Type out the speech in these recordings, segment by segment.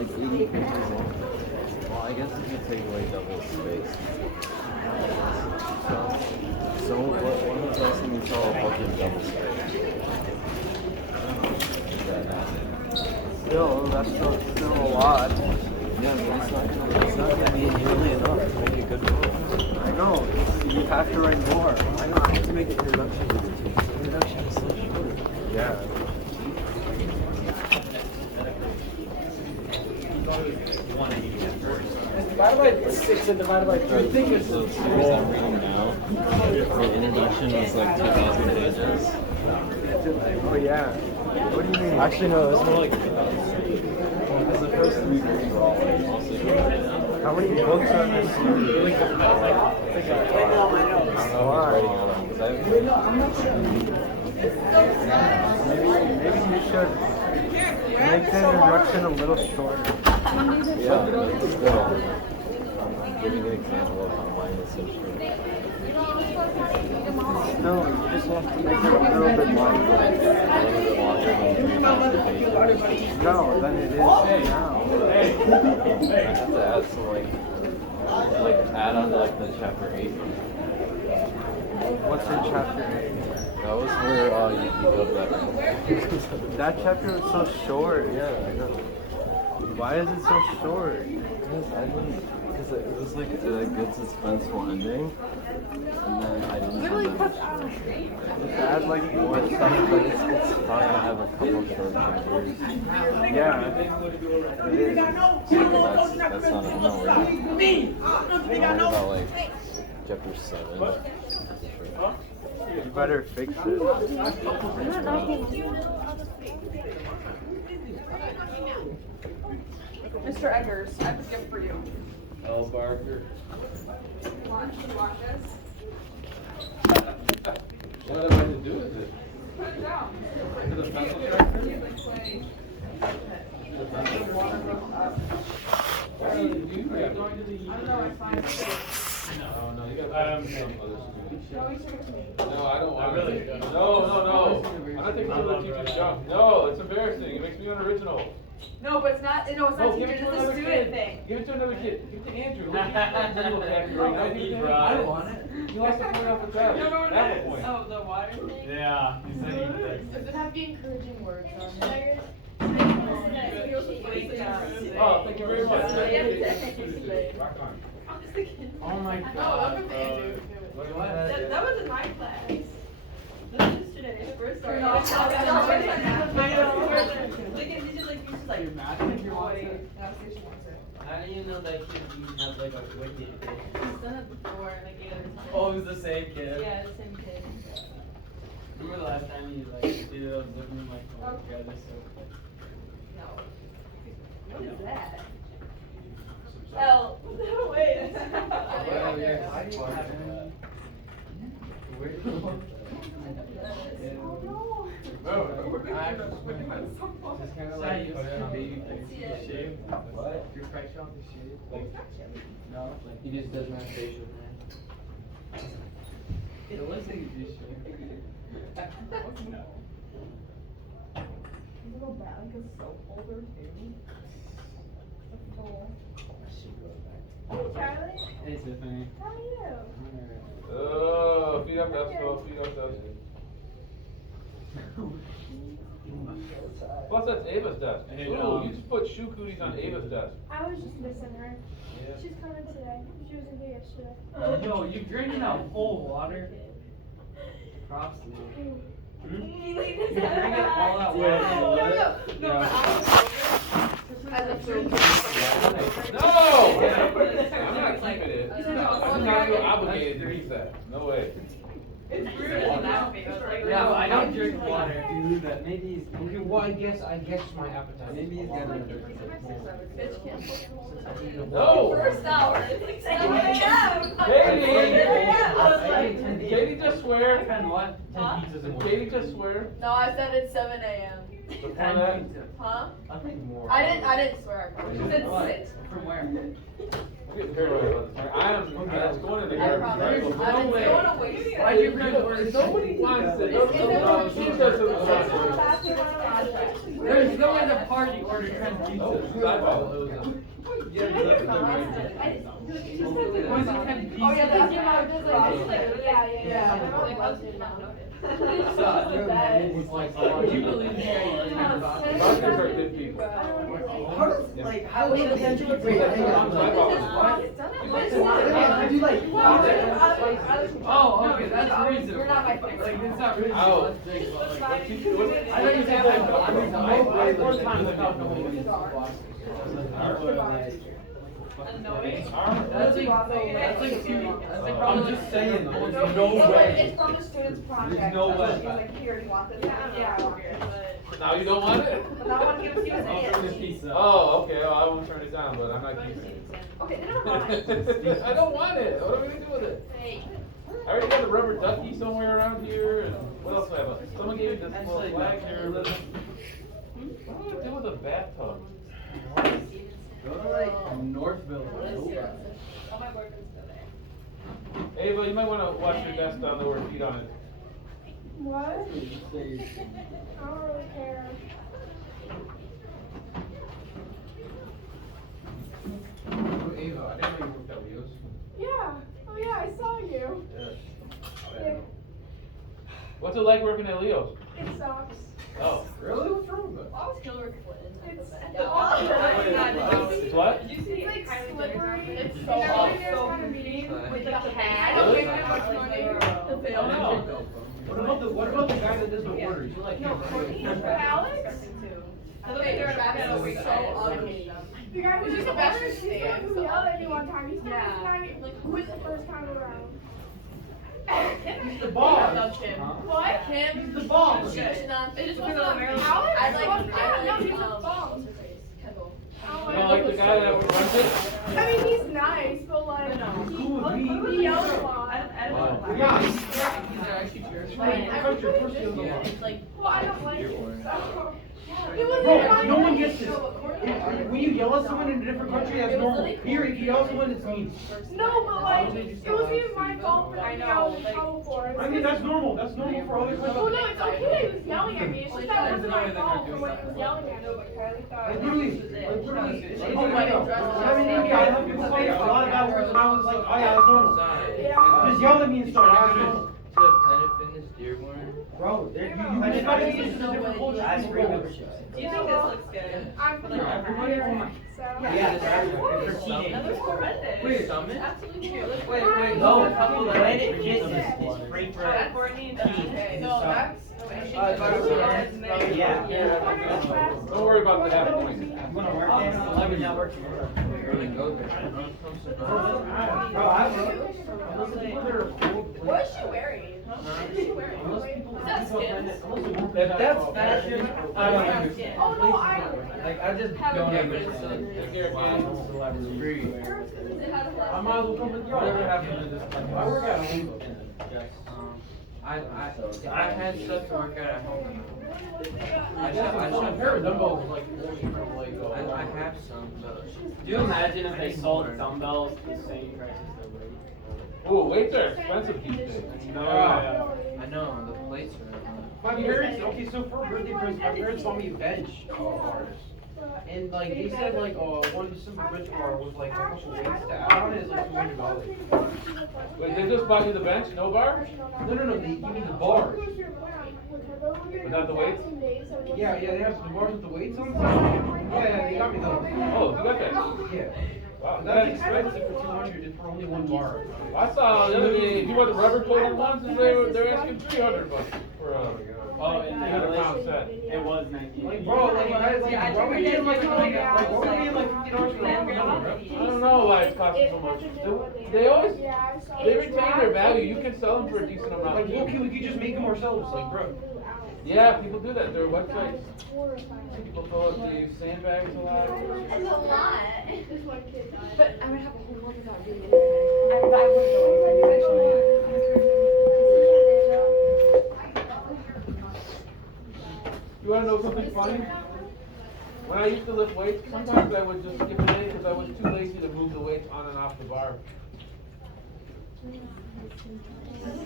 like 80 pages long. Well, I guess if you take away double space. So when was the last time you saw a book in double space? Still, that's still a lot. Yeah, but it's not gonna be nearly enough to make a good book. I know. You have to write more. I know, I have to make an introduction. The introduction is so short. Yeah. Divided by 6 and divided by 3. The series I'm reading now, the introduction was like 2,000 pages. Oh yeah. What do you mean? Actually, no, it's more like 2,000. Because the first 3 books were all like also. How many books are there? I don't know who's writing on them because I Maybe you should make the introduction a little shorter. yeah, but still, I'm giving an example of how mine is so short. No, you just have to make it a little bit longer. A little bit longer than 3,000 pages. No, than it is now. I have to add some like add on to like the chapter 8. What's in chapter 8? That was where you go back. That chapter was so short. Yeah, I know. Why is it so short? Because it was like a good suspenseful ending, and then I didn't have that. Just add like more But stuff. it's probably gonna have a couple short chapters. Yeah. It is. That's not enough. No, we're about like chapter 7. You better fix it. Mr. Eggers, I have a gift for you. L. Barker. Want to watch this? What am I to do with it? Put it down. To the pencil sharpener? You like play. Why do you do that? I don't know, I find it. Oh, no, you gotta put some other school. No, you took it to me. No, I don't want really it. don't. No. I'm not taking some of the teacher's junk. No, it's embarrassing. It makes me unoriginal. No, but it's not, no, it's No, not give teacher, it to it's a another student kid. thing. Give it to another kid. Give it to Andrew. Look at his little happy right now. He I brought don't it. want it. He lost a point off the test. No, Half a point. Oh, the water thing? Yeah, he said he Does it have the encouraging words on it? Oh, thank you very much. Rock on. Oh my No, god. welcome to Andrew. What? That was in my class. That was yesterday, first started. No, Look it's at not. these like your math and your body. How do you know that kid didn't have like a wicked face? He's done it before, like 8 other times. Oh, it was the same kid? Yeah, the same kid. Remember the last time you like did it? I was looking at my phone. You guys are so quick. No. What is that? L. Wait. Just kind of like put it on baby face. Shave. What? Your fresh off the shave? Like, no, like he just doesn't have facial hair. It looks like you just shaved. No. Little bag of soap holder too. Hey, Charlie. Hey, Tiffany. How are you? Oh, feet up, Dustin. Feet up, Dustin. Plus, that's Ava's desk. Hey, Ooh, you just put shoe cooties on Ava's desk. I was just missing her. Yeah. She's coming today. She wasn't here yesterday. Yo, you drinking that whole water? Props to you. You drink it all at once. No, but I as a food. No! I'm not keeping it. I'm not feel obligated to keep that. No way. It's weird to laugh at me. I was like, Yeah, I don't drink water, dude, but maybe he's. Okay, well, I guess my appetite. Maybe he's got a Bitch can't. No! First hour. It's like 7 a.m. Katie! Katie just swear. And what? 10 Huh? pizzas and Did Katie just swear? No, I said it's 7 a.m. Before that? Huh? I think more. I didn't swear. I She said What? 6. From where? getting carried away about this. I am, it's going in the garbage, right? No way. Why'd you bring it? Nobody wants it. She does it. There's no way the party ordered trend pizza. Oh, Why is it trend pizza? Oh yeah, that's what I was like, yeah. Would you believe me? Vodkas are good people. How does, like, how is it that you would bring it? I do like, Oh, okay, that's reasonable. Like, it's not reasonable. Ow. Let's think about, like, what you What- I don't even have like, four times the That's like two. That's like I'm just saying, there's no way. It's from the student's project. There's no way. She's like, here, do you want this? Yeah, I want it. Now you don't want it? But now I want to give it to you as I'll bring the it. pizza. Oh, okay, well, I won't turn it down, but I'm not keeping it. Okay, they don't want it. I don't want it. What are we gonna do with it? I already got a rubber ducky somewhere around here, and what else do I have? Someone gave me this little flag here. What do I do with a bathtub? Go to like Northville. Ava, you might want to wash your desk down there with feet on it. What? I don't really care. Oh, Ava, I didn't know you worked at Leo's. Yeah. Oh yeah, I saw you. Yeah. What's it like working at Leo's? It sucks. Oh. Really? What's wrong with it? It's It's what? It's like slippery. It's And so everyone there's awful. kind of mean with the I pad. don't Really? give them much money. What about the guy that does the orders? You like him, right? Alex? Okay, they're so ugly. The guy who He's just the best orders, he's the one stand. who yelled at me one time. He's not Yeah. quit the first time around. He's the boss. I love him. What? Him. He's the boss. It just What's wasn't up, Maryland. Alex? I like. No, he's a Kendall. bum. You don't like the guy that runs it? I mean, he's nice, but like, Cool with me. he yells a lot. Wow. Yeah. These are actually cheers. It's like. Well, I don't like it, so. It was Bro, like, no one gets this. When you yell at someone in a different country, that's normal. Here, if you yell at someone, it's mean. No, but like, it wasn't even my fault for I the know, I was in like- trouble for it. I mean, that's normal. That's normal for other Oh countries. no, it's okay that he was yelling at me. It's just that it wasn't my fault for what he was yelling at me. Like literally, it's Oh, like, my I mean, God. yeah, I have people say a lot about words, and I was like, oh yeah, that's normal. Yeah. Just yell at me and stuff. That's normal. To Planet Fitness Dearborn. Bro, you just gotta get used to different cultures. Ask for membership. Do you think this looks good? I'm from Like, everybody, so. Yeah, That looks horrendous. Wait, Summit? Absolutely cute. Wait, No, Planet Fitness is free That's Courtney. Okay, no, that's. Yeah. Don't worry about the half point. I'm gonna work there. I'm not working. Really go there. Bro, What is she wearing? What is she wearing? Is that Skims? If that's fashion, I don't understand. Oh no, I. Like, I just don't understand. Free. I might as well come with you. Whatever happens to this, like, I work at home. I had stuff to work out at home. I just have a pair of dumbbells like I have some, but. Do you imagine if they sold dumbbells the same price as the weight? Ooh, weights are expensive these days. No. I know, the plates are. My parents, okay, so for a birthday present, my parents bought me a bench bars. And like they said like one simple bench bar was like a couple weights to add on it is like $200. Wait, they just bought you the bench, no bar? No, they give me the bars. Without the weights? Yeah, they have the bars with the weights on them. Yeah, they got me those. Oh, you got that? Yeah. Wow, That's expensive for 200 and for only one bar. I saw the other day, you want the rubber coated ones, and they're asking $300 for a Oh, in 300-pound set. it was 19. Like bro, like guys, like why were we getting like why were we getting like $50 for one? I don't know why it's costing so much. They always, they retain their value. You can sell them for a decent amount. Like okay, we could just make them ourselves, like bro. Yeah, people do that. Their websites. People fill up the sandbags a lot. It's a lot. This one kid died. But I'm gonna have a whole month without doing it. You wanna know something funny? When I used to lift weights, sometimes I would just skip a day because I was too lazy to move the weights on and off the bar.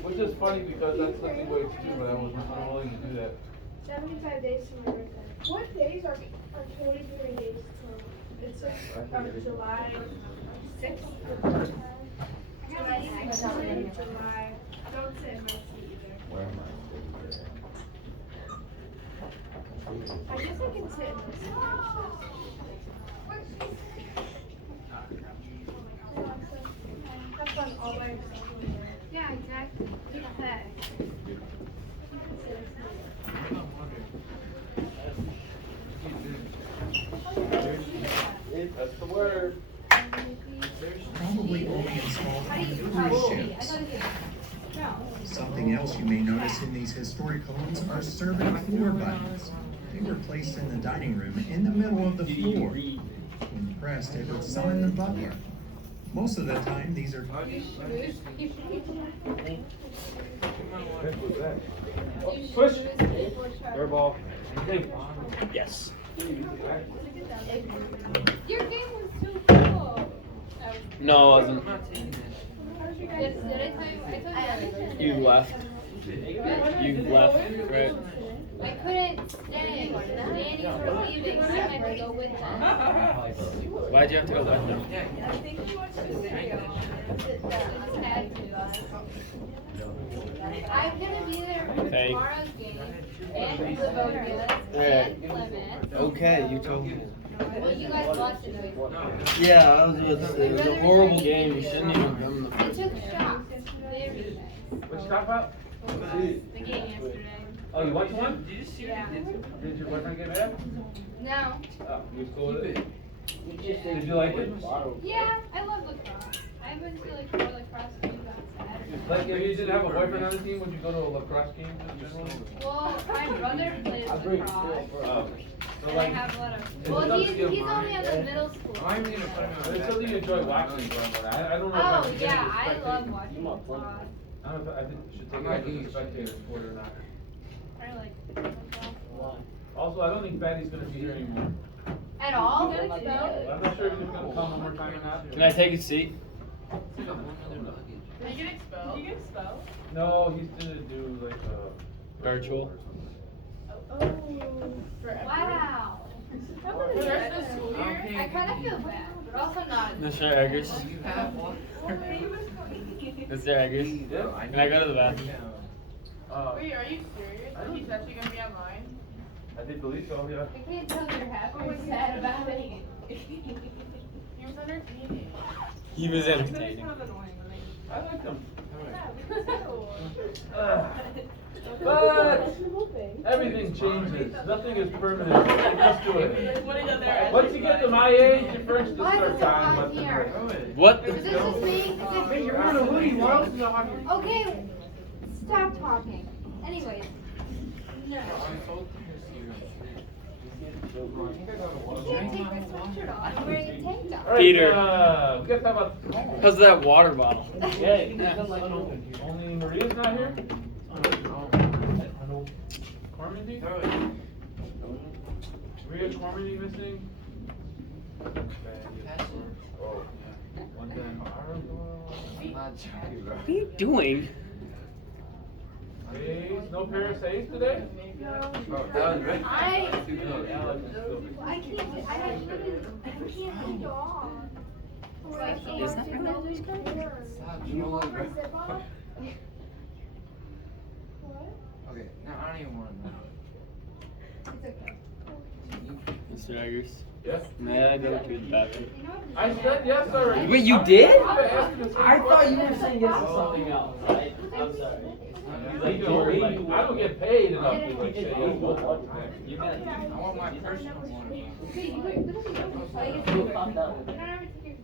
Which is funny because that's lifting weights too, but I was unwilling to do that. 75 days to my birthday. What days are 23 days till? It's like July 6th. July 6th. July. Don't say my seat either. Where am I? I guess I can sit in this. That's fun all by yourself. Yeah, exactly. What the heck? That's the word. Probably only installed on cruise ships. Something else you may notice in these historic homes are serving floor buttons. They were placed in the dining room in the middle of the floor. When pressed, it would summon the butler. Most of the time, these are Push. Air ball. Yes. Your game was so cool. No, I wasn't. Did I tell you? I told you. You left. You left, right? I couldn't stay. Danny was leaving, so I had to go with them. Why'd you have to go with them? I think he watched the video. I'm gonna be there for Thank- tomorrow's game and Livonia Alright. and Plymouth. Okay, you told me. Well, you guys watched it. Yeah, I was about to say, it was a horrible game. You shouldn't even come I took shots. Very What you talking about? The game yesterday. Oh, you went to one? Did you see Yeah. Did your boyfriend get mad? No. Oh, you was cool with it? Did you like it? Yeah, I love lacrosse. I went to like 4 lacrosse games on Saturday. Like, if you didn't have a boyfriend on the team, would you go to a lacrosse game in general? Well, my brother plays lacrosse. Oh. So And I like, have a lot of. it Well, does he's give only mine. on the middle school. it's something you enjoy watching, but I don't know if Oh I'm yeah, I spectating. love watching lacrosse. I don't know if I think you should take it as a spectator sport or not. I like lacrosse. Also, I don't think Fatty's gonna be here anymore. At all? I'm not sure if he's gonna come one more time or not. Can I take a seat? Did you get expelled? Did you get expelled? No, he's gonna do like a Virtual. Wow. For the rest of the school year? I kind of feel bad, but also not. Mr. Eggers. Mr. Eggers. Yeah. Can I go to the bathroom? Wait, are you serious? He's actually gonna be online? I did believe so, yeah. I can't tell you're happy or sad about it. He was entertaining. He was It's entertaining. kind of annoying when I like them. they. But everything changes. Nothing is permanent. Let's do it. Once you get to my age, your first just Why is start it so time. hot Let's do here? it. What? Is this just me? Hey, you're wearing a hoodie. Why else is it hot here? Okay, stop talking. Anyways. No. I can't take my sweatshirt off. I'm wearing a tank top. All right, Peter. we got to talk about. How's that water bottle? Only Maria's not here? Carmody? Maria Carmody missing? Oh. One then. What are you doing? Hayes, no Paris Hayes today? I can't do I can't do dog. Or I can't Is that do really dog. You want my zip up? What? Okay, no, I don't even want to know. It's okay. Mr. Eggers. Yes. May I go to the bathroom? I said yes already. Wait, you did? I thought you were saying yes to something else. I'm sorry. I don't get paid enough to like say yes all the time. I want my personal one. Okay, you don't ever take your.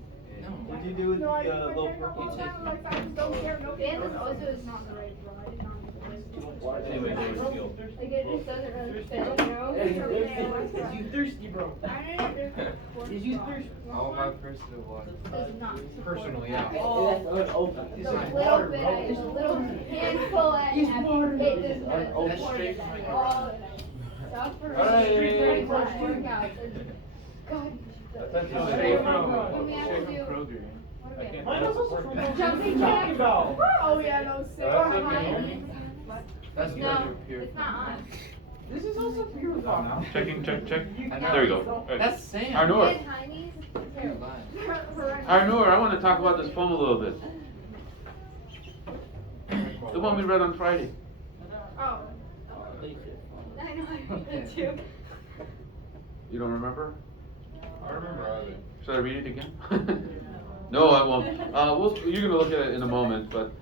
What'd you do with the No, I didn't little pretend the whole cookie? time, like, I just don't care. No, and this also is not the right one. I did not make this. Anyway, they were sealed. Like, it just doesn't really fit, you know? Is you thirsty, bro? I don't know. Is you thirsty? I want my personal water. Does not. Personal, yeah. The little bit, a little handful at it does not. That's straight from my All of it. Stop for Alright. workouts. God. Attention. What we have to do? Kroger. What do we have to do? Mine was also from Jumping talking about. Oh yeah, no, sick. That's okay. That's No, it's not on. This is also for your phone. Checking, check. I know. There you go. That's Sam. Arnor. And Heine's terrible. Arnor, I want to talk about this poem a little bit. The one we read on Friday. Oh. I know, I read it too. You don't remember? I remember all of it. Should I read it again? No, I won't. You're gonna look at it in a moment, but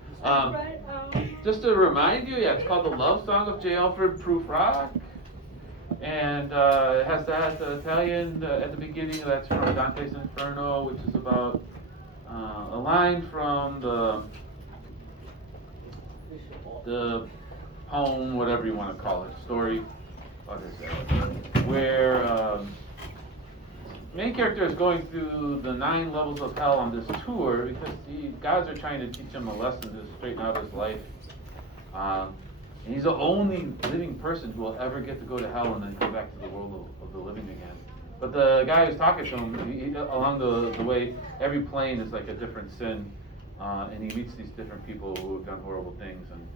just to remind you, yeah, it's called The Love Song of J. Alfred Prufrock. And it has that Italian at the beginning, that's from Dante's Inferno, which is about a line from the poem, whatever you want to call it, story, what is it, where main character is going through the 9 levels of hell on this tour because the gods are trying to teach him a lesson to straighten out his life. And he's the only living person who will ever get to go to hell and then go back to the world of the living again. But the guy who's talking to him, along the way, every plane is like a different sin, and he meets these different people who have done horrible things. And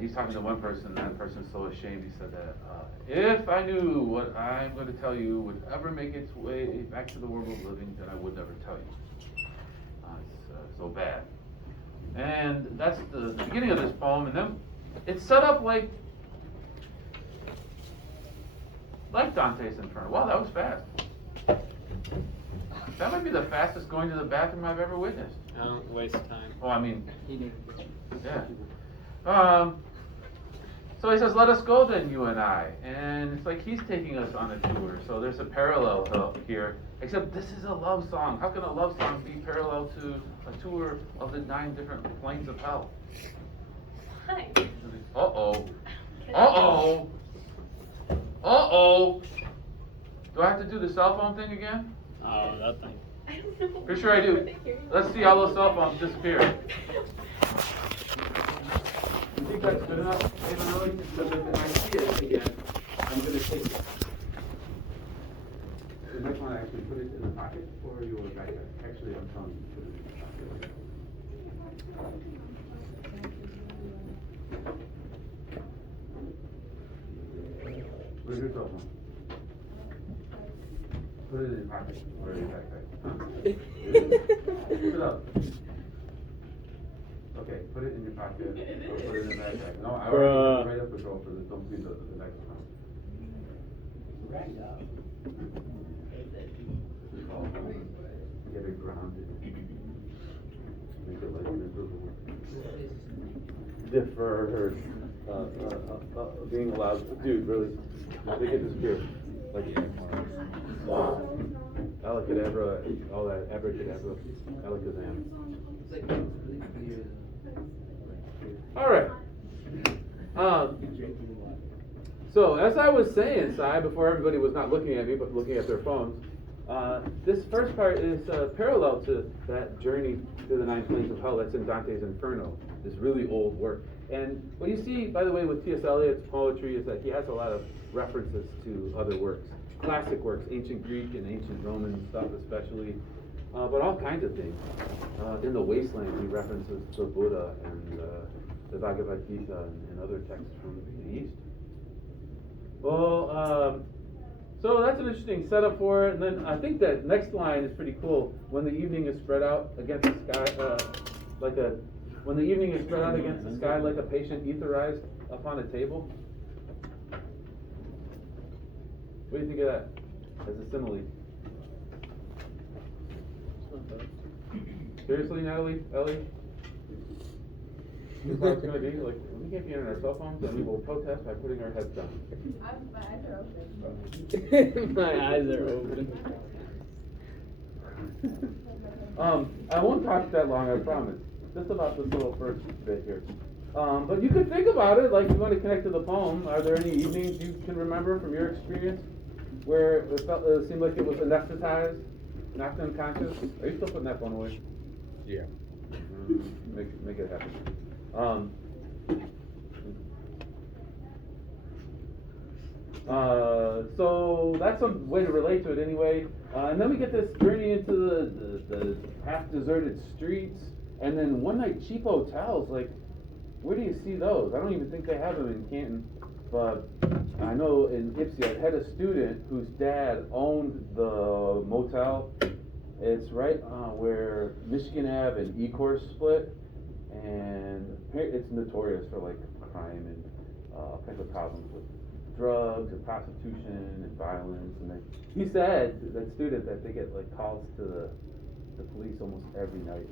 he's talking to one person, and that person's so ashamed. He said that if I knew what I'm going to tell you would ever make its way back to the world of the living, then I would never tell you. It's so bad. And that's the beginning of this poem, and then it's set up like Dante's Inferno. Wow, that was fast. That might be the fastest going to the bathroom I've ever witnessed. Don't waste time. Oh, I mean, He knew. yeah. So he says, let us go then, you and I. And it's like he's taking us on a tour. So there's a parallel here. Except this is a love song. How can a love song be parallel to a tour of the 9 different planes of hell? Hi. Uh-oh. Uh-oh. Uh-oh. Do I have to do the cell phone thing again? Oh, that thing. I don't know. Pretty sure I do. Let's see how those cell phones disappear. You think that's good enough? Even really? Because if I see it again, I'm going to take it. You might want to actually put it in the pocket or your backpack. Actually, I'm telling you to put it in the pocket. Where's your cell phone? Put it in your pocket or your backpack. Huh? Put it up. Okay, put it in your pocket or put it in the backpack. No, I already right up the door for the don't be the next one. Get it grounded. Make it like an improvement. Defer being allowed, dude, really, they could disappear. Like, Alakadabra, all that, abracadabra, alakazam. All right. So as I was saying, Si, before everybody was not looking at me but looking at their phones, this first part is parallel to that journey to the 9 planes of hell that's in Dante's Inferno, this really old work. And what you see, by the way, with T.S. Eliot's poetry is that he has a lot of references to other works, classic works, ancient Greek and ancient Roman stuff especially, but all kinds of things. In The Wasteland, he references the Buddha and the Bhagavad Gita and other texts from the East. Well, so that's an interesting setup for it. And then I think that next line is pretty cool. When the evening is spread out against the sky, when the evening is spread out against the sky like a patient etherized upon a table. What do you think of that as a simile? Seriously, Natalie, Ellie? This is how it's going to be? Like, we can't be on our cell phones and we will protest by putting our heads down. My eyes are open. My eyes are open. I won't talk that long, I promise. Just about this little first bit here. But you could think about it, like you want to connect to the poem. Are there any evenings you can remember from your experience where it seemed like it was anesthetized, knocked unconscious? Are you still putting that phone away? Yeah. Make it happen. So that's some way to relate to it anyway. And then we get this journey into the half deserted streets, and then one night cheap hotels. Like, where do you see those? I don't even think they have them in Canton. But I know in Ipsy, I had a student whose dad owned the motel. It's right where Michigan Ave and E-Course split, and it's notorious for like crime and all kinds of problems with drugs and prostitution and violence. And he said, that student, that they get like calls to the police almost every night.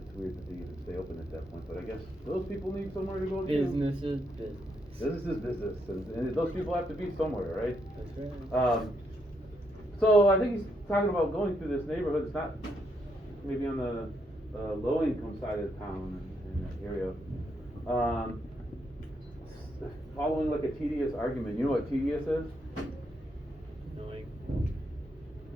It's weird that they even stay open at that point, but I guess those people need somewhere to go to. Business is business. Business is business, and those people have to be somewhere, right? That's right. So I think he's talking about going through this neighborhood. It's not maybe on the low income side of town in that area. Following like a tedious argument. You know what tedious is? Annoying.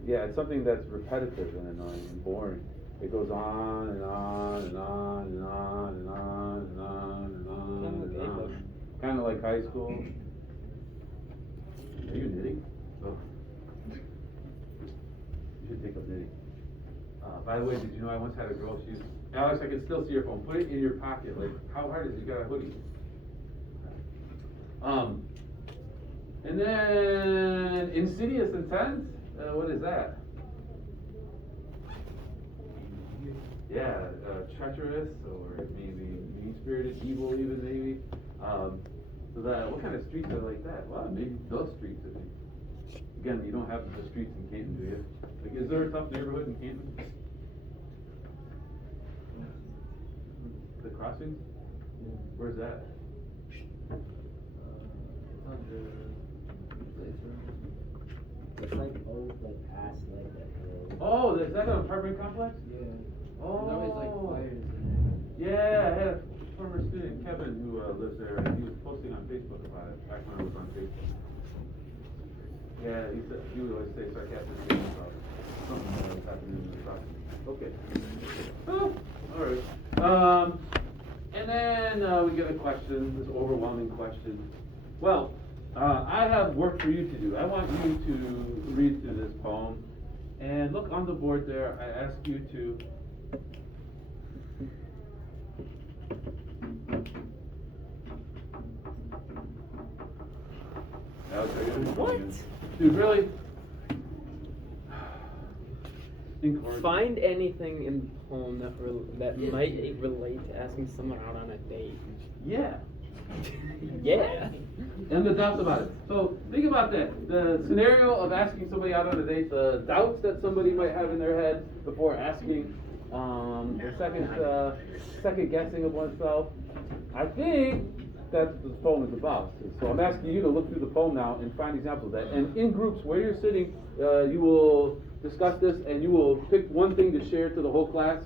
Yeah, it's something that's repetitive and annoying and boring. It goes on and on and on and on and on and on and on and on. Kind of like high school. Are you knitting? Oh. You should take up knitting. By the way, did you know I once had a girl, she's, Alex, I can still see your phone. Put it in your pocket. Like, how hard is it? You got a hoodie. And then Insidious Intent. What is that? Yeah, treacherous or maybe mean-spirited, evil even maybe. So that, what kind of streets are like that? Well, maybe those streets. I think. Again, you don't have the streets in Canton, do you? Like, is there a tough neighborhood in Canton? The Crossings? Yeah. Where's that? It's on the place, right? It's like old, like past, like that road. Oh, is that an apartment complex? Yeah. Oh. There's always like fires in Yeah, I had a former student, Kevin, who lives there, and he was posting on Facebook about it, back when I was on Facebook. Yeah, he would always say sarcastic things about something that was happening in the crossing. Okay. Oh, alright. And then we get a question, this overwhelming question. Well, I have work for you to do. I want you to read through this poem. And look on the board there, I ask you to What? Dude, really? Find anything in the poem that might relate to asking someone out on a date. Yeah. Yeah. And the doubts about it. So think about that. The scenario of asking somebody out on a date, the doubts that somebody might have in their head before asking, the second guessing of oneself. I think that's what this poem is about. So I'm asking you to look through the poem now and find examples of that. And in groups where you're sitting, you will discuss this and you will pick one thing to share to the whole class.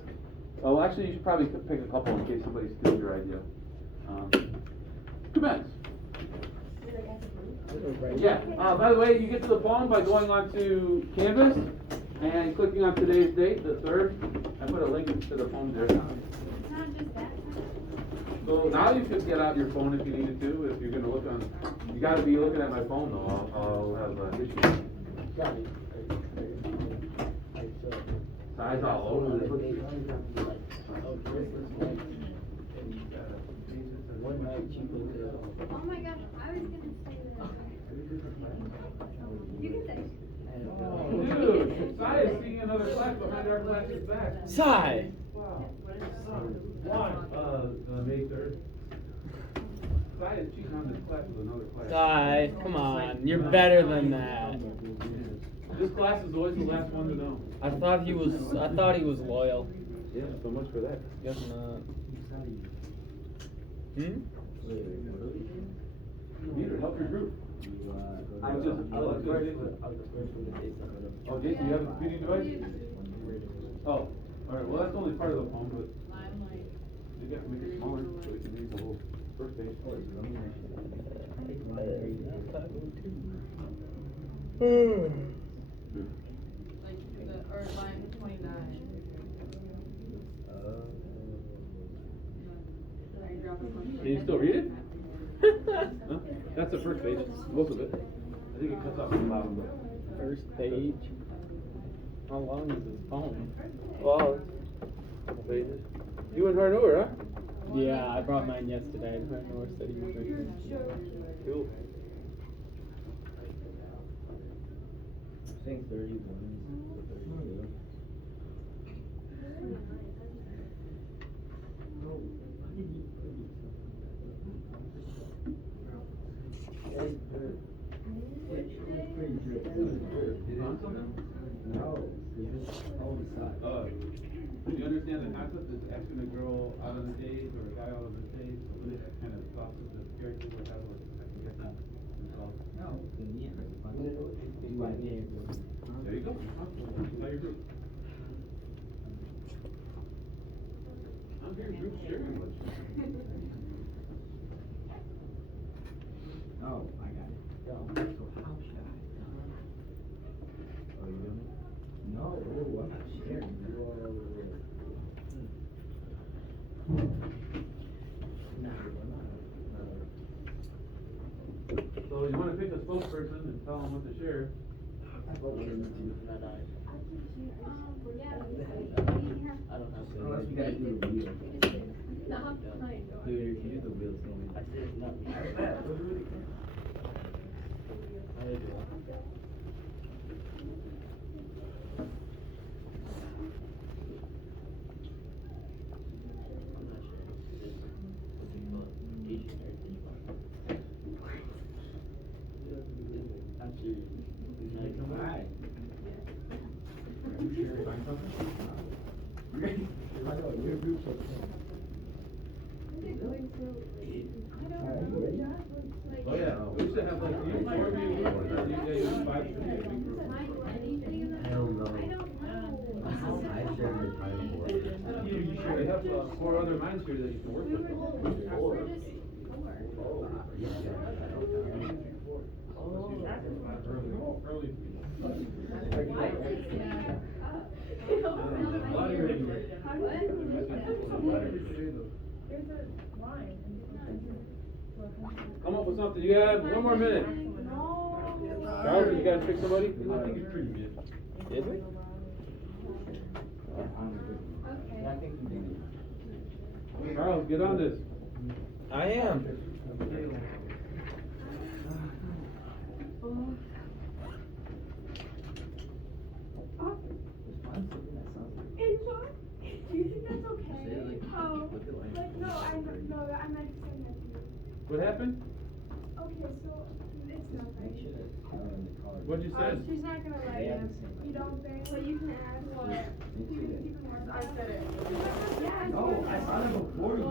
Oh, actually, you should probably pick a couple in case somebody steals your idea. Commence. Yeah. By the way, you get to the poem by going onto Canvas and clicking on today's date, the 3rd. I put a link to the poem there. It's not just that. So now you could get out your phone if you needed to. If you're going to look on, you got to be looking at my phone though. I'll have issues. Size all over the place. One night cheap hotel. Oh my gosh, I was gonna say that. You can say. Dude, Sai is seeing another class behind our class's back. Sai! May 3rd. Sai is cheating on this class with another class. Sai, come on, you're better than that. This class is always the last one to know. I thought he was loyal. Yeah, so much for that. Guess not. Hmm? Peter, help your group. I was the first one to say something. Oh, Jason, you have a computing device? Oh, alright, well, that's only part of the poem, but you got to make it smaller so we can read the whole first page. Or line 29. Can you still read it? Huh? That's the first page, most of it. I think it cuts off the bottom, but. First page. How long is this poem? Well, it's a couple pages. You went hard over, huh? Yeah, I brought mine yesterday. Nor said he was drinking. Cool. Saying 31. Do you understand the concept is asking a girl out of the days or a guy out of the days, that kind of crosses the character would have like second guessing themselves? There you go. Now you're group. I'm here group sharing with you. Oh, I got it. So how should I? Oh, you doing it? No, I'm not sharing. So you wanna pick a spokesperson and tell them what to share. I don't have to. Unless we gotta do the wheel. Dude, if you do the wheel, it's gonna be. I said nothing. How do you do it? I'm not sure. I'm serious. Alright. Are you sure to find something? I know, your group's so Oh yeah, we should have like, you, 4 of you, 5 of you. Hell no. I shared your title board. You should have 4 other minds here that you can work with. Early. Come up with something. You got 1 more minute. Charles, you guys pick somebody? I think it's pretty good. Is it? Charles, get on this. I am. Angel, do you think that's okay? Oh, like, no, I meant to send that to you. What happened? Okay, so, it's nothing. What'd you say? She's not gonna let you. You don't think? But you can ask. You can keep it more. I said it. Yes. Oh, I saw it before you.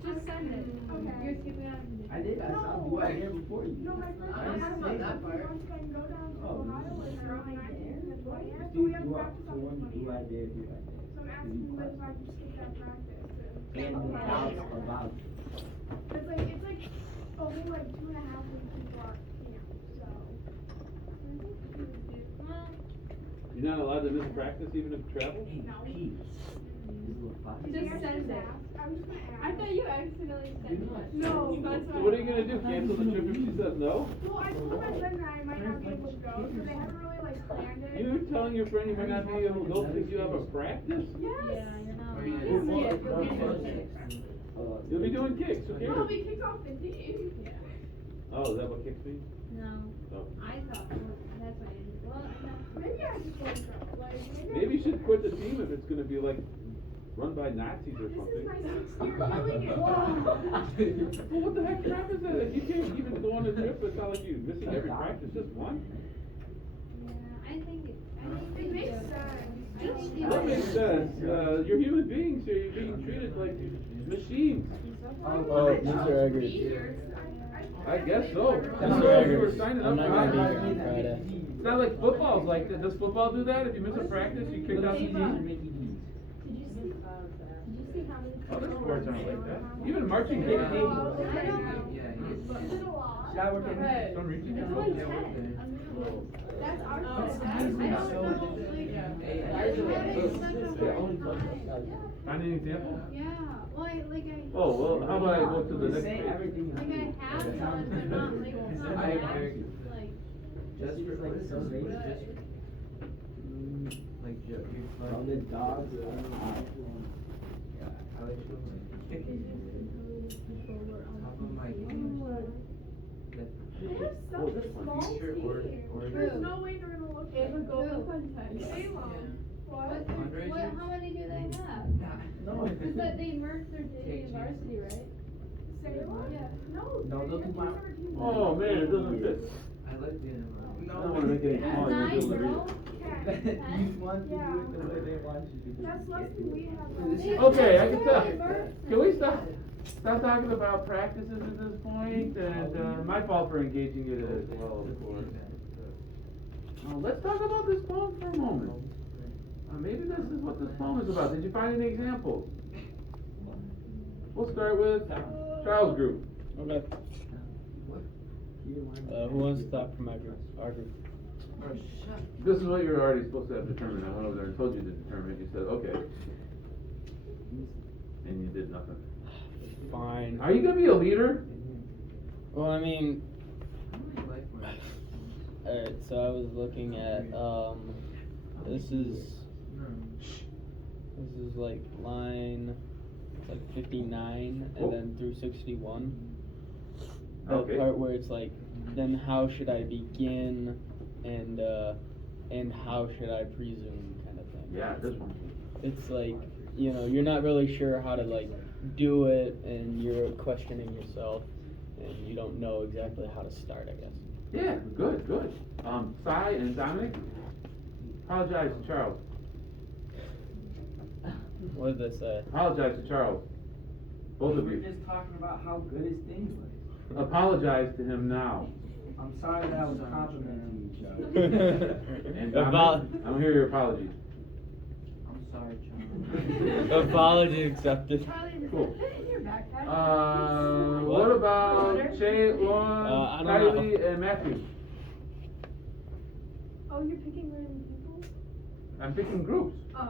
Just send it. Okay. You're skipping out. I did, I saw Dwight here before you. No, my friend. I didn't say that part. Once I can go down to Oh, Ohio with her on my day and then what? So Steve, we have you practice on the 20th. do I dare, do I dare. So I'm asking you if I can skip that practice. And about. It's like only like 2.5 weeks before camp, so. You're not allowed to miss practice even if you travel? No. Just send it. I was gonna ask. I thought you accidentally sent it. No, That's So what are you gonna do? Cancel the trip if she says no? Well, I told my friend that I might not be able to go, so they haven't really like planned it. You're telling your friend you might not be able to go because you have a practice? Yes. You'll be doing kicks, who I'll cares? be kicked off the team. Oh, is that what kicks mean? No, Oh. I thought, that's what I did. Well, no. Maybe I just won't go. Like, Maybe you should quit the team if it's gonna be like run by Nazis or This is something. my 6th year doing it. Well, what the heck crap is that? If you can't even go on a trip, it's not like you're missing every practice, just one. Yeah, I think It makes sense. That makes sense. You're human beings here. You're being treated like machines. Oh, Mr. Eggers. I guess so. Mr. You were Eggers, signing I'm up not for gonna that. be here on Friday. It's not like football's like that. Does football do that? If you miss a practice, you kick out the team? Other sports aren't like that. Even marching band. Should I work in? Some regions It's are like okay. 10. That's our Oh, first. I don't know. Like, Find an example? Yeah, well, like I. Oh, well, how about I go to the next Say page? everything is Like I have one, but not like, it's not I that, agree. like. Just for like some reason, just Like, yeah, all the dogs. Yeah, I like top of my They have such small feet. There's no way they're gonna look like. Ava, go look on text. Salem. What? How many do they have? No. Cause that they merged their JV and varsity, right? Salem? Yeah. No. No, those are my- Oh, man, it doesn't fit. I like the I don't wanna make it any smaller, you won't be able to read it. You want to Yeah. do it the way they want you to do it. That's less than we have. Okay, I can tell. Can we stop talking about practices at this point? And, my fault for engaging it as well, of course. Let's talk about this poem for a moment. Maybe this is what this poem is about. Did you find any examples? We'll start with Charles' group. Okay. Who wants to talk for my group? Our group. This is what you're already supposed to have determined. I went over there and told you to determine it. You said, okay. And you did nothing. Fine. Are you gonna be a leader? Well, I mean, alright, so I was looking at, this is like line, like 59 and then through 61. The Okay. part where it's like, then how should I begin and how should I presume kind of thing. Yeah, this one. It's like, you know, you're not really sure how to like do it and you're questioning yourself and you don't know exactly how to start, I guess. Yeah, good, good. Cy and Dominic, apologize to Charles. What did they say? Apologize to Charles. Both of We you. were just talking about how good his things was. Apologize to him now. I'm sorry that I was complimenting you, Joe. And About- Dominic, I don't hear your apology. I'm sorry, Joe. Apology accepted. Charlie, does Cool. it fit in your backpack? What about Shay, Lauren, I don't Kylie, and Matthew? Oh, you're picking random people? I'm picking groups. Oh.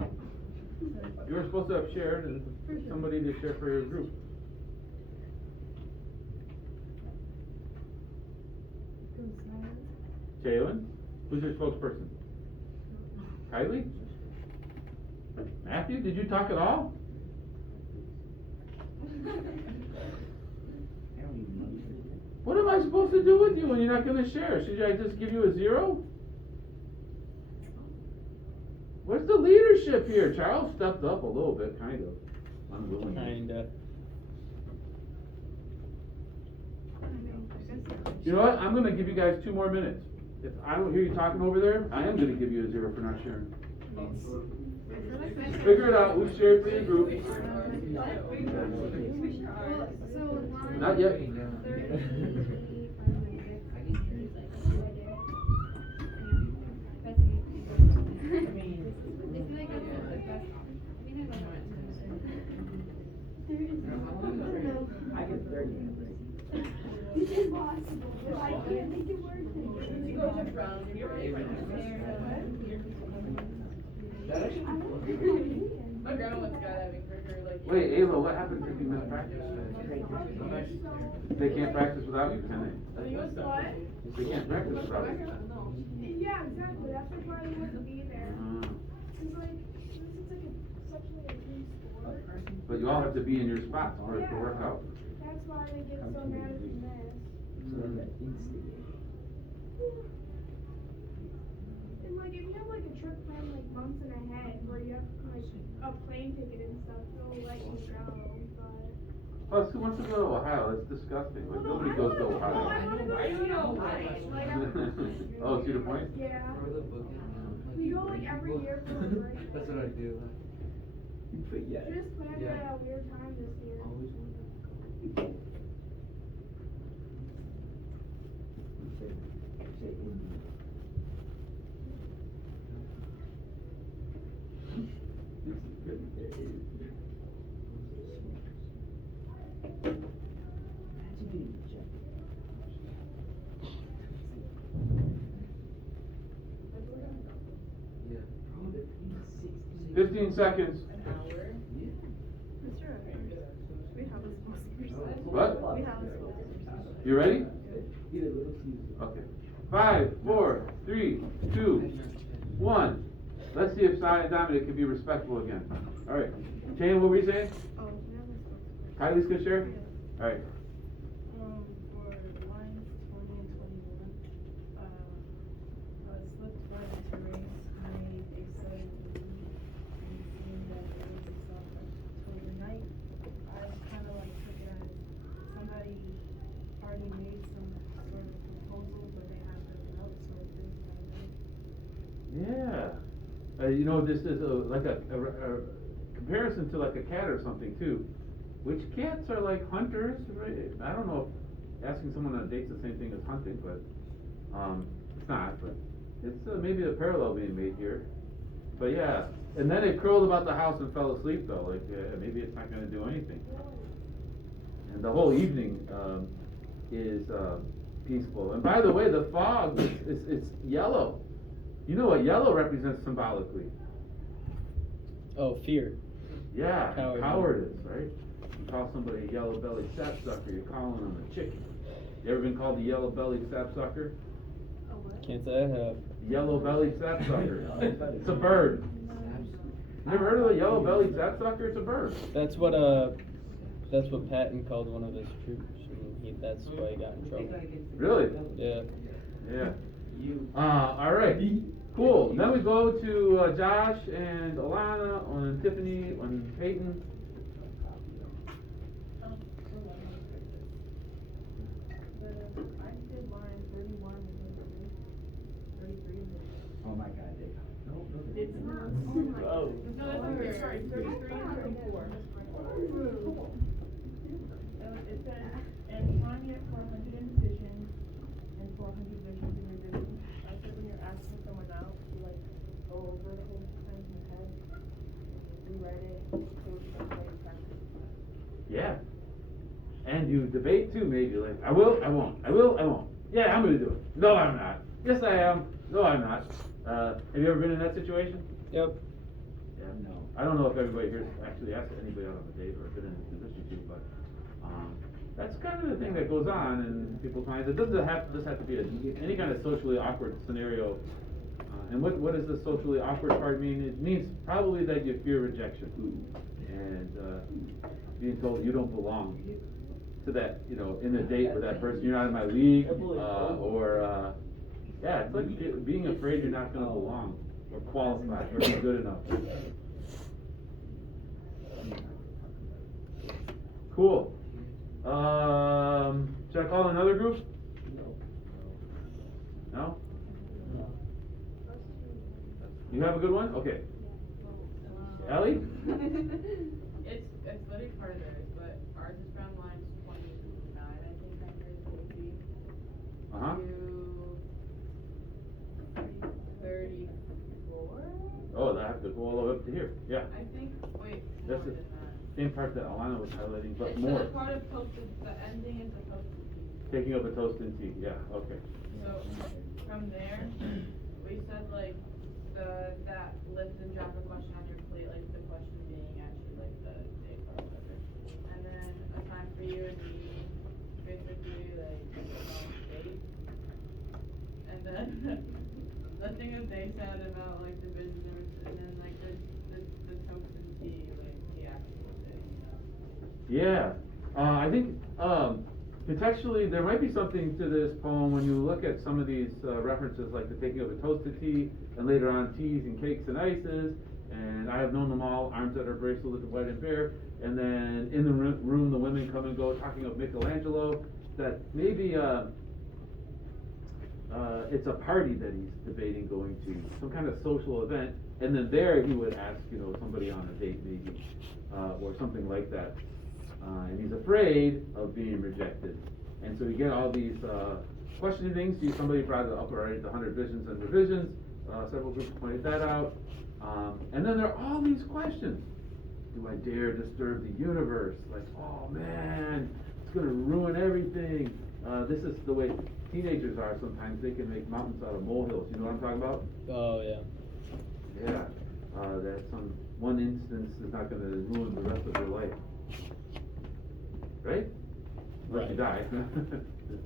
You were supposed to have shared and somebody to share for your group. Jalen, who's your spokesperson? Kylie? Matthew, did you talk at all? What am I supposed to do with you when you're not gonna share? Should I just give you a 0? Where's the leadership here? Charles stepped up a little bit, kind of, unwillingly. Kinda. You know what? I'm gonna give you guys 2 more minutes. If I don't hear you talking over there, I am gonna give you a 0 for not sharing. Figure it out. Who shared for your group? Not yet. I get 30. It's impossible. I can't make it work. You go to Brown, you're my grandma was skydiving for her, like. Wait, Ava, what happens if you miss practice? They can't practice without you, can they? What? They can't practice without you. Yeah, exactly. That's like why they wouldn't be there. It's like, this is like such like a team sport. But you all have to be in your spots for it to work out. That's why they get so mad if you miss. And like, if you have like a trip planned like months in ahead, where you have like a plane ticket and stuff, they'll let you go. But Plus, who wants to go to Ohio? That's disgusting. Like, nobody goes to no, I Ohio. want to go to Hawaii. Like, Oh, Cedar Point? yeah. We go like every year for a break. That's what I do. But yeah. We just planned it at a weird time this year. Always wanted to go. 15 seconds. What? You ready? Okay. 5, 4, 3, 2, 1. Let's see if Si and Dominic can be respectful again. All right. Shane, what were you saying? Kylie's gonna share? All right. For lines 20 and 21, slipped by the terrace, made a sudden leap, and seeing that it was itself toward the night, I kind of like took it as somebody already made some sort of proposal, but they have to outsource this kind of. Yeah. You know, this is like a comparison to like a cat or something too. Which cats are like hunters, right? I don't know if asking someone on a date's the same thing as hunting, but it's not. But it's maybe a parallel being made here. But yeah, and then it curled about the house and fell asleep though. Like maybe it's not going to do anything. And the whole evening is peaceful. And by the way, the fog it's yellow. You know what yellow represents symbolically? Oh, fear. Yeah, Coward. cowardice, right? You call somebody a yellow-bellied sapsucker, you're calling them a chicken. You ever been called a yellow-bellied sapsucker? Can't say I have. Yellow-bellied sapsucker. It's a bird. Never heard of a yellow-bellied sapsucker? It's a bird. That's what Patton called one of his troops, and that's why he got in trouble. Really? Yeah. Yeah. All right. Cool. Then we go to Josh and Alana, and Tiffany, and Peyton. I did line 31 and 33. Oh my God, Dave. It's not. Oh my. No, that's okay. Sorry, 33 and 34. It says, and time yet for 100 indecisions and 400 visions in revisions. I said when you're asking someone out, you like go over the whole times in your head, rewrite it, so that's how you practice. Yeah. And you debate too, maybe like I will, I won't. I will, I won't. Yeah, I'm gonna do it. No, I'm not. Yes, I am. No, I'm not. Have you ever been in that situation? Yep. Yeah. No. I don't know if everybody here's actually asked anybody out on a date or been in this position too, but that's kind of the thing that goes on in people's minds. It doesn't have to be any kind of socially awkward scenario. And what does the socially awkward part mean? It means probably that you fear rejection and being told you don't belong to that, you know, in a date with that person. You're not in my league, or yeah, it's like being afraid you're not going to belong or qualify or be good enough. Cool. Should I call another group? No? You have a good one? Okay. Ellie? It's literally part of theirs, but ours is from lines 29, I think, I heard it would be. Uh-huh. To 34? Oh, that have to go all the way up to here. Yeah. I think, wait, That's more the than that. same part that Alana was highlighting, but It's more. the part of toasted, the ending is the toasted tea. Taking up a toast and tea. Yeah, okay. So, from there, we said like, that lift and drop a question on your plate, like the question being actually like the date or whatever. And then a time for you and me, basically like, date. And then, the thing that they said about like the visitors, and then like the toast and tea, like the actual thing, you know? Yeah. I think contextually there might be something to this poem when you look at some of these references, like the taking of a toasted tea, and later on teas and cakes and ices, and I have known them all, arms that are bracelet, white and fair, and then in the room the women come and go, talking of Michelangelo, that maybe it's a party that he's debating going to, some kind of social event, and then there he would ask, you know, somebody on a date maybe, or something like that. And he's afraid of being rejected. And so we get all these questioning things. See, somebody brought it up already, the 100 visions and revisions. Several groups pointed that out. And then there are all these questions. Do I dare disturb the universe? Like, oh man, it's going to ruin everything. This is the way teenagers are sometimes. They can make mountains out of molehills. You know what I'm talking about? Oh, yeah. Yeah. that some one instance is not gonna ruin the rest of your life. Right? Unless you die.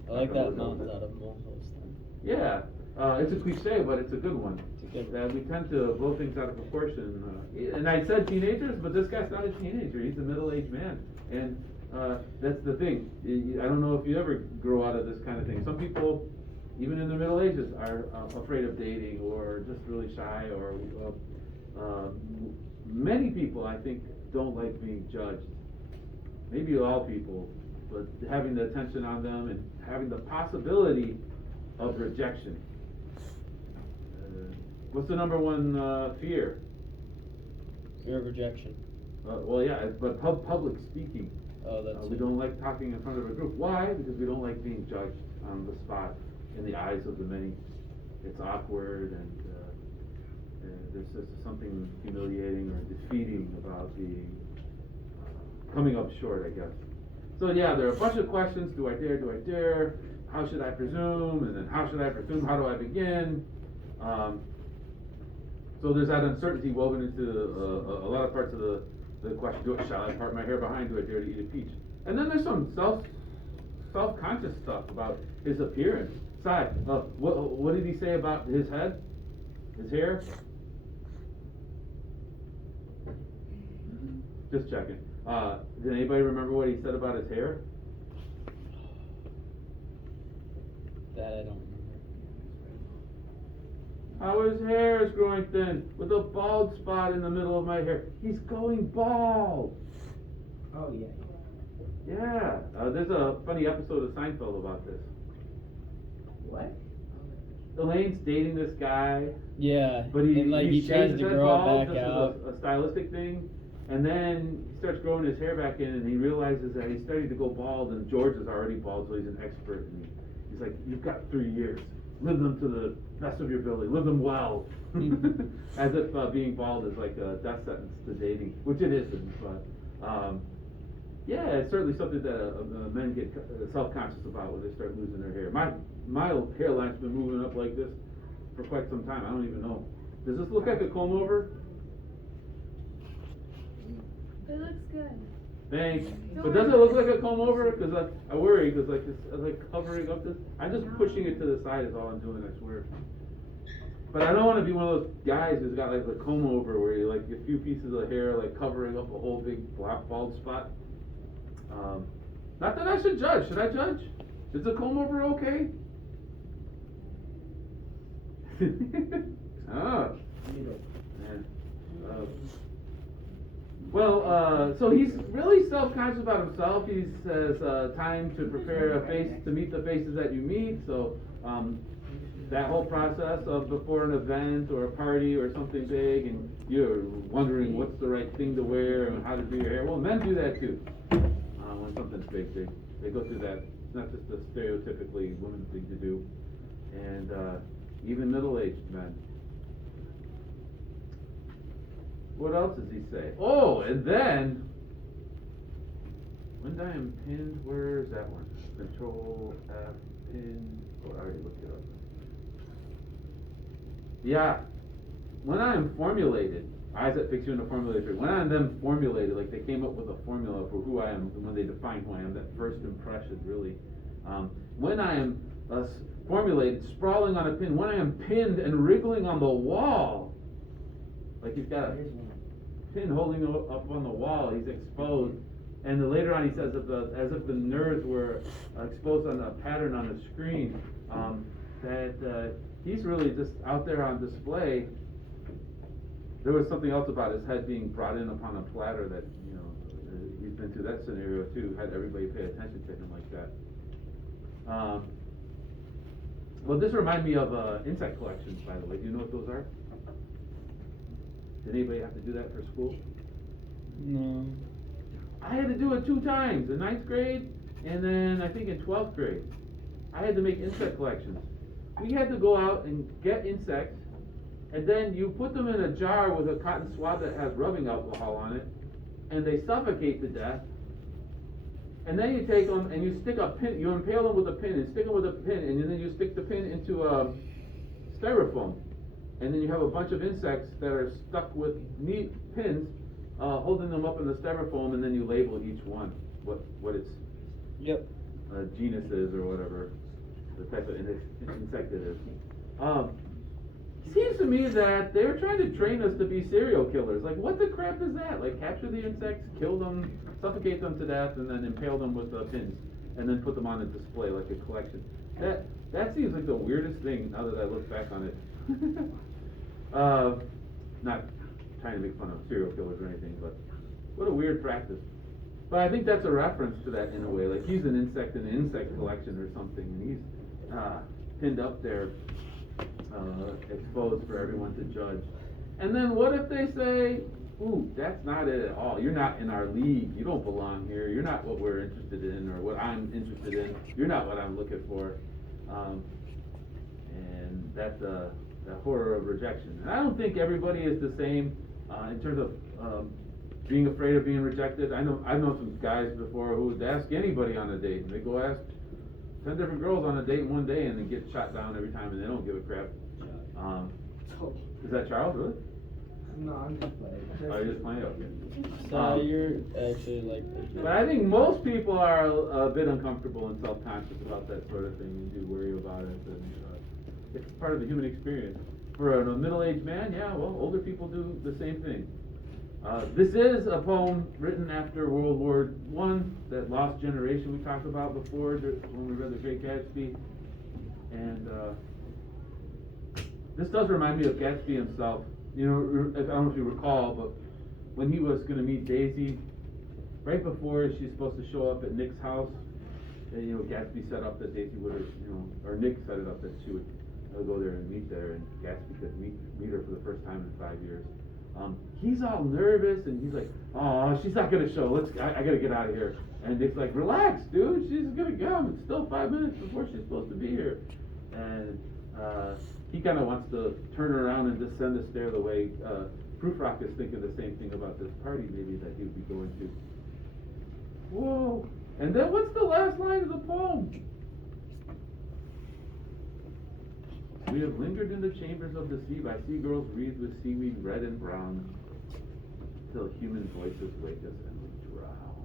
I like that mountains out of molehills thing. Yeah, it's a cliche, but it's a good one. It's a good one. That we tend to blow things out of proportion. And I said teenagers, but this guy's not a teenager. He's a middle-aged man. And that's the thing. I don't know if you ever grow out of this kind of thing. Some people, even in their middle ages, are afraid of dating or just really shy. Or many people, I think, don't like being judged. Maybe all people, but having the attention on them and having the possibility of rejection. What's the number one fear? Fear of rejection. Well, yeah, but public speaking. Oh, that's We it. don't like talking in front of a group. Why? Because we don't like being judged on the spot in the eyes of the many. It's awkward and there's just something humiliating or defeating about being coming up short, I guess. So yeah, there are a bunch of questions. Do I dare? Do I dare? How should I presume? And then how should I presume? How do I begin? So there's that uncertainty woven into a lot of parts of the question. Shall I part my hair behind? Do I dare to eat a peach? And then there's some self-conscious stuff about his appearance. Sai, what did he say about his head? His hair? Just checking. Did anybody remember what he said about his hair? That I don't remember. How his hair is growing thin with a bald spot in the middle of my hair. He's going bald. Oh, yeah. Yeah. There's a funny episode of Seinfeld about this. What? Elaine's dating this guy. Yeah, But and like he shaves tries his to head grow bald it back just as out. a stylistic thing, and then he starts growing his hair back in, and he realizes that he's starting to go bald, and George is already bald, so he's an expert. And he's like, "You've got 3 years. Live them to the best of your ability. Live them well." As if being bald is like a death sentence to dating, which it isn't. But yeah, it's certainly something that men get self-conscious about when they start losing their hair. My hairline's been moving up like this for quite some time. I don't even know. Does this look like a comb over? It looks good. Thanks. But does it look like a comb over? Because I worry, because like it's like covering up this. I'm just pushing it to the side is all I'm doing, I swear. But I don't want to be one of those guys who's got like a comb over where you like a few pieces of hair like covering up a whole big black bald spot. Not that I should judge. Should I judge? Is a comb over okay? Oh. Man. So he's really self-conscious about himself. He says time to prepare a face to meet the faces that you meet. So that whole process of before an event or a party or something big, and you're wondering what's the right thing to wear and how to do your hair. Well, men do that too. When something's big, they go through that. It's not just a stereotypically women's thing to do, and even middle-aged men. What else does he say? Oh, and then when I am pinned, where's that one? Control F pin. Oh, I already looked it up. Yeah, when I am formulated, eyes that fix you in a formulated. When I am then formulated, like they came up with a formula for who I am when they define who I am. That first impression, really. When I am formulated, sprawling on a pin. When I am pinned and wriggling on the wall. Like he's got a pin holding up on the wall, he's exposed. And then later on he says as if the nerves were exposed on a pattern on the screen, that he's really just out there on display. There was something else about his head being brought in upon a platter that, you know, he's been through that scenario too, had everybody pay attention to him like that. Well, this reminds me of insect collections, by the way. Do you know what those are? Did anybody have to do that for school? No. I had to do it 2 times, in 9th grade, and then I think in 12th grade. I had to make insect collections. We had to go out and get insects, and then you put them in a jar with a cotton swab that has rubbing alcohol on it, and they suffocate to death. And then you take them and you stick a pin, you impale them with a pin and stick them with a pin, and then you stick the pin into styrofoam. and then you have a bunch of insects that are stuck with neat pins, holding them up in the styrofoam, and then you label each one what its Yep. genus is or whatever, the type of insect it is. Seems to me that they're trying to train us to be serial killers. Like, what the crap is that? Like, capture the insects, kill them, suffocate them to death, and then impale them with pins, and then put them on a display like a collection. That seems like the weirdest thing now that I look back on it. Not trying to make fun of serial killers or anything, but what a weird practice. But I think that's a reference to that in a way. Like, he's an insect in an insect collection or something, and he's pinned up there, exposed for everyone to judge. And then what if they say, ooh, that's not it at all. You're not in our league. You don't belong here. You're not what we're interested in or what I'm interested in. You're not what I'm looking for. And that's the horror of rejection. And I don't think everybody is the same in terms of being afraid of being rejected. I've known some guys before who would ask anybody on a date, and they go ask 10 different girls on a date in one day and then get shot down every time, and they don't give a crap. Is that Charles, really? No, I'm just playing. Oh, you're just playing? Okay. So you're actually like. But I think most people are a bit uncomfortable and self-conscious about that sort of thing, and do worry about it, and it's part of the human experience. For a middle-aged man, yeah, well, older people do the same thing. This is a poem written after World War I, that lost generation we talked about before when we read The Great Gatsby. And this does remind me of Gatsby himself. You know, I don't know if you recall, but when he was going to meet Daisy, right before she's supposed to show up at Nick's house, and, you know, Gatsby set up that Daisy would, or Nick set it up that she would go there and meet there, and Gatsby could meet her for the first time in 5 years. He's all nervous, and he's like, "Oh, she's not gonna show. I gotta get out of here." And Nick's like, "Relax, dude. She's gonna come. It's still 5 minutes before she's supposed to be here." And he kind of wants to turn around and descend the stair the way Prufrock is thinking the same thing about this party maybe that he would be going to. Whoa! And then what's the last line of the poem? We have lingered in the chambers of the sea by sea girls wreathed with seaweed red and brown, till human voices wake us and we drown.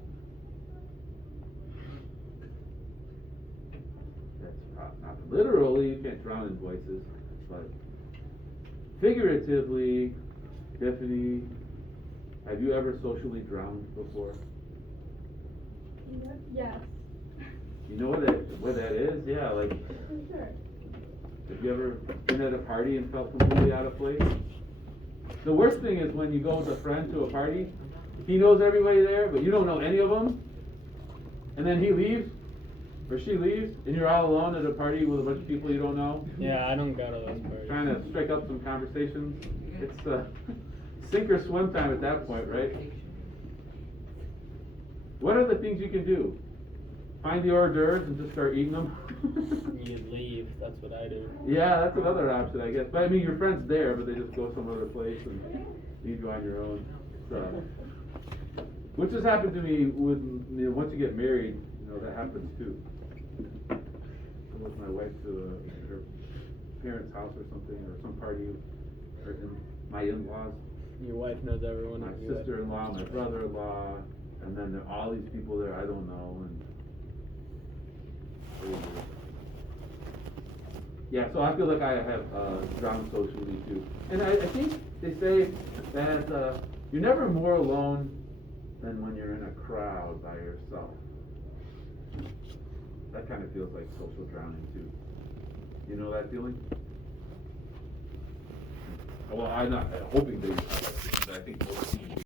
That's not literally, you can't drown in voices, but figuratively, Tiffany, have you ever socially drowned before? Yes. You know what that is? Yeah, like. For sure. Have you ever been at a party and felt completely out of place? The worst thing is when you go with a friend to a party, he knows everybody there, but you don't know any of them, and then he leaves, or she leaves, and you're all alone at a party with a bunch of people you don't know. Yeah, I don't go to those parties. Trying to strike up some conversations. It's sink or swim time at that point, right? What are the things you can do? Find the hors d'oeuvres and just start eating them? You leave, that's what I do. Yeah, that's another option, I guess. But I mean, your friend's there, but they just go some other place and leave you on your own. So, which has happened to me with, once you get married, that happens too. I went with my wife to her parents' house or something, or some party, or my in-laws. Your wife knows everyone. My sister-in-law, my brother-in-law, and then there are all these people there I don't know, and yeah, so I feel like I have drowned socially too. And I think they say that you're never more alone than when you're in a crowd by yourself. That kind of feels like social drowning too. You know that feeling? Well, I'm not hoping that you have that, but I think most people